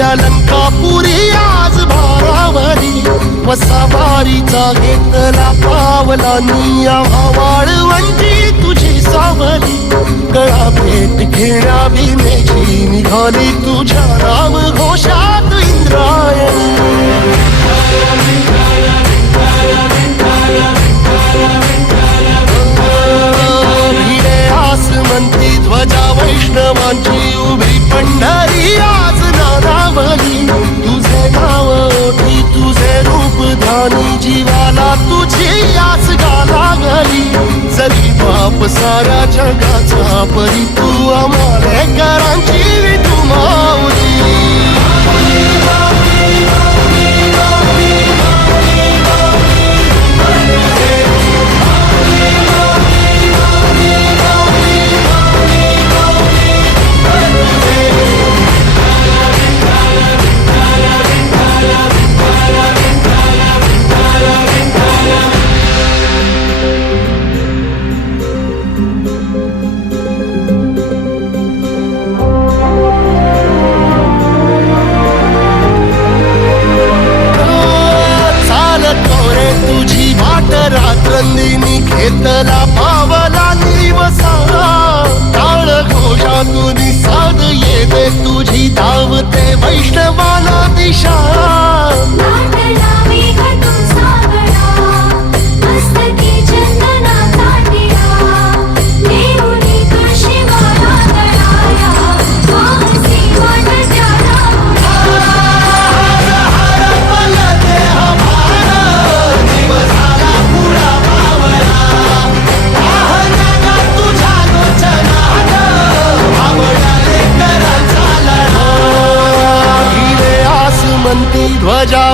अलंकापुरी आज भारावारी वसावारीचा घेतला पावला. आवाळ म्हणजे तुझी सावली. गळा भेट घेणारी मेची निघाली तुझ्या राव साऱ्या जगाचा परी तू आम्हाला. करांची घेतला पावला निवसा टाळ घोषातून साध येते तुझी धावते वैष्णवाला दिशा.